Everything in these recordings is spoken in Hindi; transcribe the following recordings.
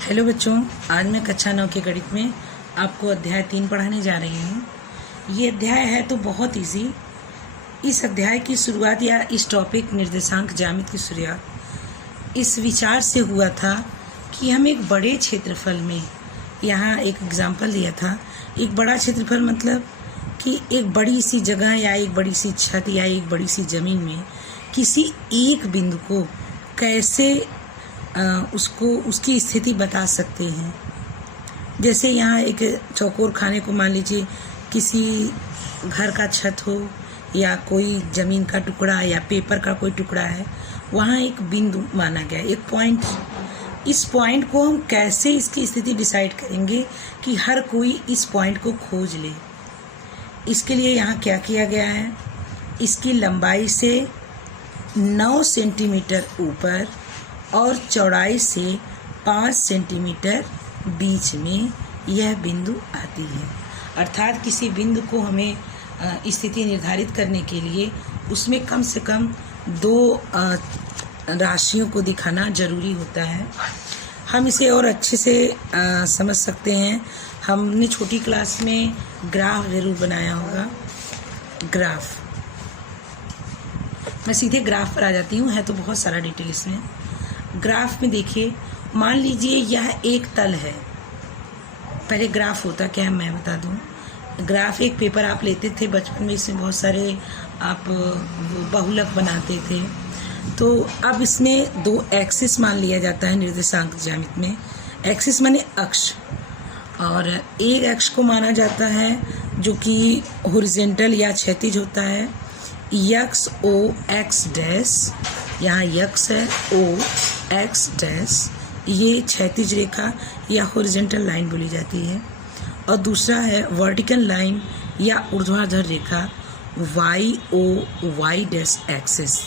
हेलो बच्चों, आज मैं कक्षा 9 के गणित में आपको अध्याय 3 पढ़ाने जा रही हूँ। ये अध्याय है तो बहुत इजी। इस अध्याय की शुरुआत या इस टॉपिक निर्देशांक ज्यामिति की शुरुआत इस विचार से हुआ था कि हम एक बड़े क्षेत्रफल में, यहाँ एक एग्जाम्पल दिया था, एक बड़ा क्षेत्रफल मतलब कि एक बड़ी सी जगह या एक बड़ी सी छत या एक बड़ी सी ज़मीन में किसी एक बिंदु को कैसे उसको उसकी स्थिति बता सकते हैं। जैसे यहाँ एक चौकोर खाने को मान लीजिए किसी घर का छत हो या कोई ज़मीन का टुकड़ा या पेपर का कोई टुकड़ा है, वहाँ एक बिंदु माना गया, एक पॉइंट। इस पॉइंट को हम कैसे इसकी स्थिति डिसाइड करेंगे कि हर कोई इस पॉइंट को खोज ले। इसके लिए यहाँ क्या किया गया है, इसकी लंबाई से 9 सेंटीमीटर ऊपर और चौड़ाई से 5 सेंटीमीटर बीच में यह बिंदु आती है। अर्थात किसी बिंदु को हमें स्थिति निर्धारित करने के लिए उसमें कम से कम 2 राशियों को दिखाना जरूरी होता है। हम इसे और अच्छे से समझ सकते हैं। हमने छोटी क्लास में ग्राफ जरूर बनाया होगा। ग्राफ, मैं सीधे ग्राफ पर आ जाती हूँ, है तो बहुत सारा डिटेल इसमें। ग्राफ में देखिए, मान लीजिए यह एक तल है। पहले ग्राफ होता क्या है मैं बता दूं। ग्राफ एक पेपर आप लेते थे बचपन में, इसमें बहुत सारे आप बहुलक बनाते थे। तो अब इसमें 2 एक्सिस मान लिया जाता है निर्देशांक ज्यामिति में। एक्सिस माने अक्ष, और एक अक्ष को माना जाता है जो कि हॉरिजॉन्टल या क्षैतिज होता है। यक्स ओ एक्स डैश, यहाँ यक्स है, ओ एक्स डैश, ये क्षैतिज रेखा या हॉरिजॉन्टल लाइन बोली जाती है। और दूसरा है वर्टिकल लाइन या ऊर्ध्वाधर रेखा, Y O Y dash axis.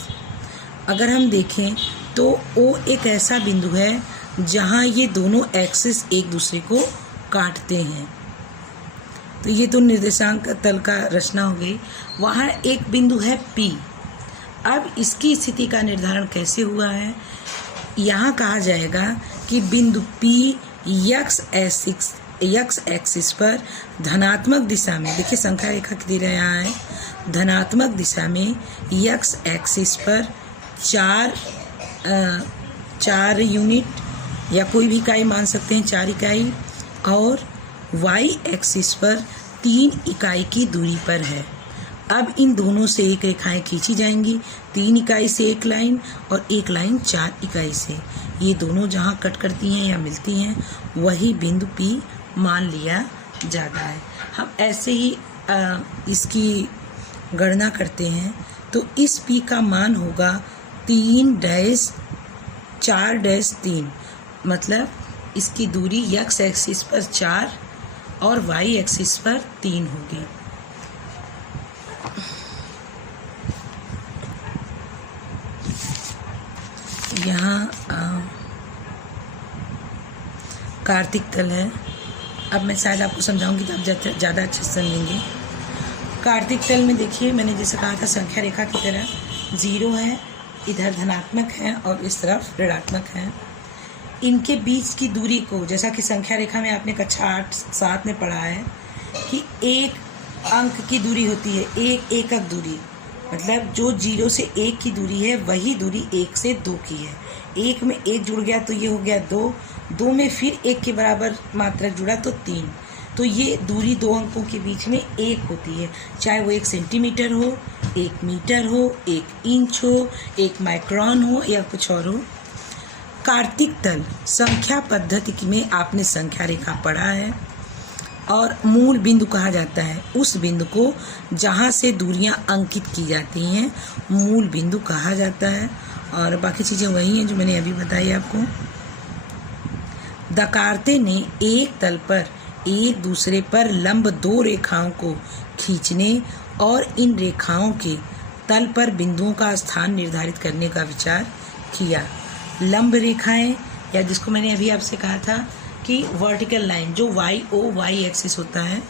अगर हम देखें तो ओ एक ऐसा बिंदु है जहाँ ये दोनों एक्सिस एक दूसरे को काटते हैं। तो ये तो निर्देशांक तल का रचना हो गई। वहाँ एक बिंदु है P। अब इसकी स्थिति का निर्धारण कैसे हुआ है, यहाँ कहा जाएगा कि बिंदु P यक्स एक्सिस पर धनात्मक दिशा में, देखिए संख्या रेखा दे रहा है, धनात्मक दिशा में यक्स एक्सिस पर 4 यूनिट या कोई भी इकाई मान सकते हैं, 4 इकाई, और वाई एक्सिस पर 3 इकाई की दूरी पर है। अब इन दोनों से एक रेखाएं खींची जाएंगी, 3 इकाई से एक लाइन और एक लाइन 4 इकाई से। ये दोनों जहाँ कट करती हैं या मिलती हैं वही बिंदु P मान लिया जाता है। हम ऐसे ही इसकी गणना करते हैं तो इस P का मान होगा 3-4-3, मतलब इसकी दूरी यक्स एक्सिस पर 4 और वाई एक्सिस पर 3 होगी। यहाँ कार्तिक तल है। अब मैं शायद आपको समझाऊंगी तो आप ज़्यादा अच्छे से समझेंगे। कार्तिक तल में देखिए, मैंने जैसे कहा था संख्या रेखा की तरह 0 है, इधर धनात्मक है और इस तरफ ऋणात्मक है। इनके बीच की दूरी को, जैसा कि संख्या रेखा में आपने कक्षा 8-7 में पढ़ा है कि एक अंक की दूरी होती है, एक एकक दूरी, मतलब जो 0 से 1 की दूरी है वही दूरी 1 से 2 की है। 1 में 1 जुड़ गया तो ये हो गया 2, 2 में फिर 1 के बराबर मात्रक जुड़ा तो 3। तो ये दूरी 2 अंकों के बीच में 1 होती है, चाहे वो 1 सेंटीमीटर हो, 1 मीटर हो, 1 इंच हो, 1 माइक्रोन हो या कुछ और हो। कार्तिक तल संख्या पद्धति में आपने संख्या रेखा पढ़ा है, और मूल बिंदु कहा जाता है उस बिंदु को जहाँ से दूरियां अंकित की जाती हैं, मूल बिंदु कहा जाता है। और बाकी चीज़ें वही हैं जो मैंने अभी बताई आपको। दकार्ते ने एक तल पर एक दूसरे पर लंब 2 रेखाओं को खींचने और इन रेखाओं के तल पर बिंदुओं का स्थान निर्धारित करने का विचार किया। लंब रेखाएं, या जिसको मैंने अभी आपसे कहा था कि वर्टिकल लाइन, जो वाई ओ वाई एक्सिस होता है,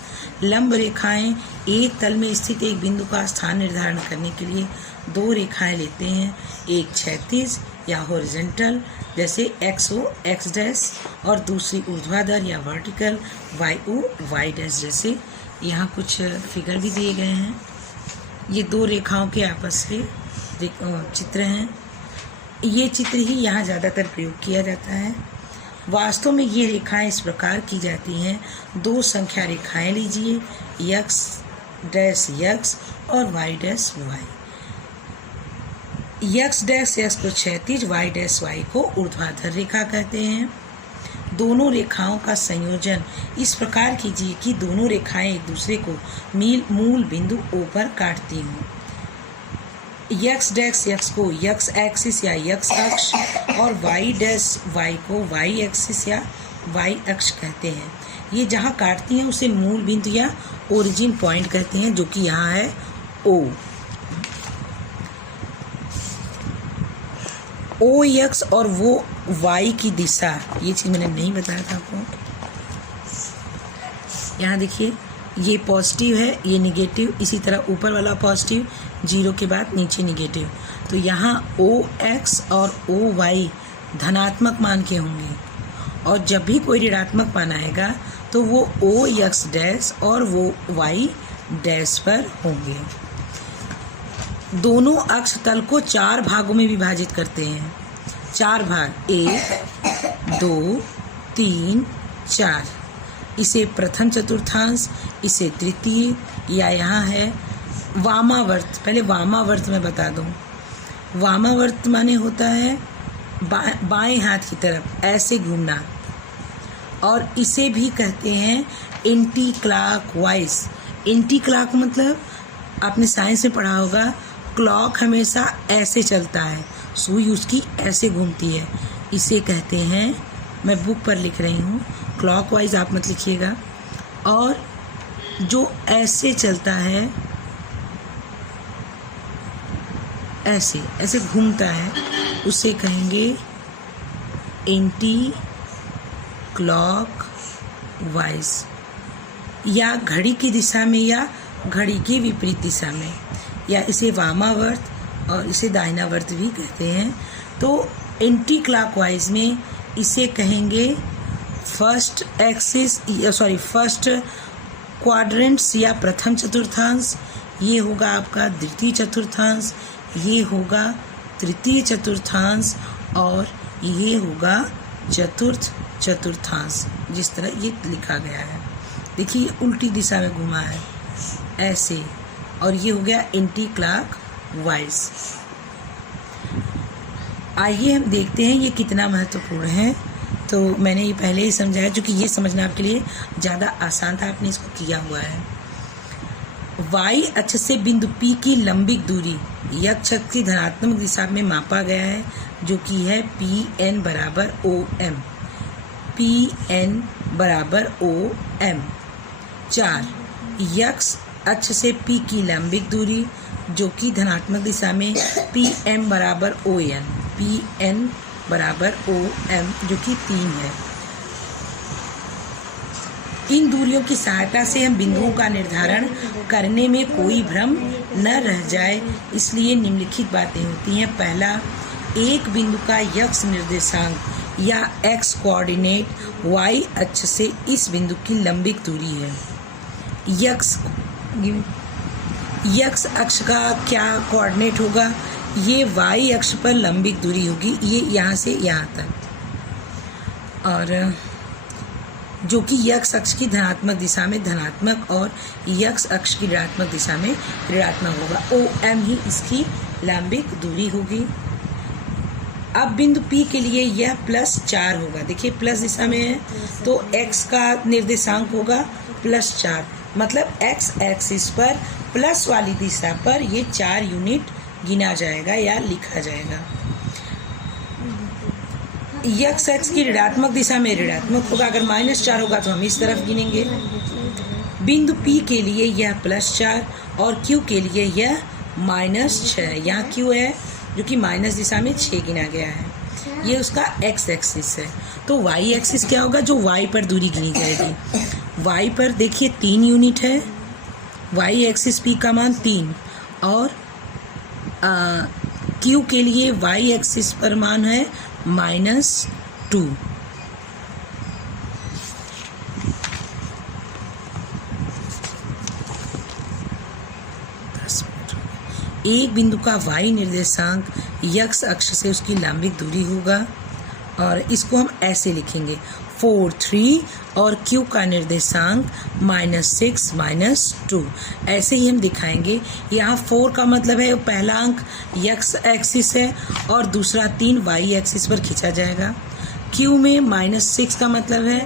लंब रेखाएं एक तल में स्थित एक बिंदु का स्थान निर्धारण करने के लिए 2 रेखाएं लेते हैं, एक क्षैतिज या हॉरिजॉन्टल जैसे एक्स ओ एक्स डैश, और दूसरी ऊर्ध्वाधर या vertical Y O Y dash जैसे। यहाँ कुछ फिगर भी दिए गए हैं। ये दो रेखाओं के आपस के चित्र हैं। ये चित्र ही यहाँ ज़्यादातर प्रयोग किया जाता है। वास्तव में ये रेखाएं इस प्रकार की जाती हैं। दो संख्या रेखाएं लीजिए, यक्स डैश यक्स और Y dash Y. X dash X को क्षैतिज, वाई डैश वाई को ऊर्ध्वाधर रेखा कहते हैं। दोनों रेखाओं का संयोजन इस प्रकार कीजिए कि दोनों रेखाएं एक दूसरे को मूल बिंदु O पर काटती हों। यक्स डैश यक्स को यक्स एक्सिस या यक्स अक्ष और वाई डैश वाई को वाई एक्सिस या वाई अक्ष कहते हैं। ये जहाँ काटती हैं उसे मूल बिंदु या ओरिजिन पॉइंट कहते हैं, जो कि यहाँ है O। ओ यक्स और वो वाई की दिशा, ये चीज़ मैंने नहीं बताया था आपको। यहाँ देखिए, ये पॉजिटिव है, ये निगेटिव, इसी तरह ऊपर वाला पॉजिटिव, जीरो के बाद नीचे निगेटिव। तो यहाँ ओ एक्स और ओ वाई धनात्मक मान के होंगे, और जब भी कोई ऋणात्मक मान आएगा तो वो ओ एक्स डैश और वो वाई डैश पर होंगे। दोनों अक्ष तल को 4 भागों में विभाजित करते हैं। 4 भाग, 1 2 3 4। इसे प्रथम चतुर्थांश, इसे तृतीय, या यहाँ है वामावर्त। पहले वामावर्त मैं बता दूँ। वामावर्त माने होता है बाएं हाथ की तरफ ऐसे घूमना, और इसे भी कहते हैं anti clock wise. Anti clock मतलब आपने साइंस में पढ़ा होगा, क्लॉक हमेशा ऐसे चलता है, सुई उसकी ऐसे घूमती है, इसे कहते हैं, मैं बुक पर लिख रही हूँ, क्लॉक वाइज आप मत लिखिएगा। और जो ऐसे चलता है, ऐसे ऐसे घूमता है, उसे कहेंगे एंटी क्लॉक वाइज, या घड़ी की दिशा में या घड़ी की विपरीत दिशा में, या इसे वामावर्त और इसे दाहिनावर्त भी कहते हैं। तो एंटी क्लॉकवाइज में इसे कहेंगे फर्स्ट क्वाड्रेंट्स या प्रथम चतुर्थांश। ये होगा आपका द्वितीय चतुर्थांश, ये होगा तृतीय चतुर्थांश, और ये होगा चतुर्थ चतुर्थांश। जिस तरह ये लिखा गया है, देखिए उल्टी दिशा में घुमा है ऐसे, और ये हो गया एंटी क्लॉक वाइज। आइए हम देखते हैं ये कितना महत्वपूर्ण है। तो मैंने ये पहले ही समझाया, क्योंकि ये समझना आपके लिए ज़्यादा आसान था, आपने इसको किया हुआ है। वाई अक्ष से बिंदु P की लंबिक दूरी यक्ष अक्ष की धनात्मक दिशा में मापा गया है, जो कि है PN बराबर OM। PN बराबर OM। 4 यक्ष अक्ष से P की लंबिक दूरी, जो कि धनात्मक दिशा में PM बराबर ON। PN बराबर OM, जो कि 3 है। इन दूरियों की सहायता से हम बिंदुओं का निर्धारण करने में कोई भ्रम न रह जाए, इसलिए निम्नलिखित बातें होती हैं। पहला, एक बिंदु का यक्ष निर्देशांक या एक्स कोऑर्डिनेट वाई अक्ष से इस बिंदु की लंबिक दूरी है। यक्ष अक्ष का क्या कोऑर्डिनेट होगा? ये वाई अक्ष पर लंबिक दूरी होगी, ये यहाँ से यहाँ तक, और जो कि यक्ष अक्ष की धनात्मक दिशा में धनात्मक और यक्ष अक्ष की ऋणात्मक दिशा में ऋणात्मक होगा। OM ही इसकी लंबिक दूरी होगी। अब बिंदु P के लिए यह +4 होगा। देखिए प्लस दिशा में है, तो x का निर्देशांक होगा +4, मतलब x एक्सिस पर प्लस वाली दिशा पर ये 4 यूनिट गिना जाएगा या लिखा जाएगा। यक्ष एक्स की ऋणात्मक दिशा में ऋणात्मक होगा, अगर -4 होगा तो हम इस तरफ गिनेंगे। बिंदु P के लिए यह +4 और Q के लिए यह -6। यहाँ Q है जो कि माइनस दिशा में 6 गिना गया है, ये उसका x एक्सिस है। तो y एक्सिस क्या होगा? जो y पर दूरी गिनी जाएगी। y पर देखिए 3 यूनिट है, y एक्सिस P का मान 3, और क्यू के लिए वाई एक्सिस पर मान है -2। एक बिंदु का y निर्देशांक x अक्ष से उसकी लंबित दूरी होगा और इसको हम ऐसे लिखेंगे 4, 3 और q का निर्देशांक -6, -2। ऐसे ही हम दिखाएंगे। यहाँ 4 का मतलब है पहला अंक x एक्सिस है और दूसरा 3 y एक्सिस पर खींचा जाएगा। q में -6 का मतलब है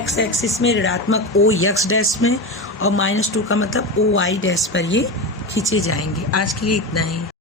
x एक्सिस में ऋणात्मक o x डैश में और -2 का मतलब o y डैश पर ये खींचे जाएंगे। आज के लिए इतना ही।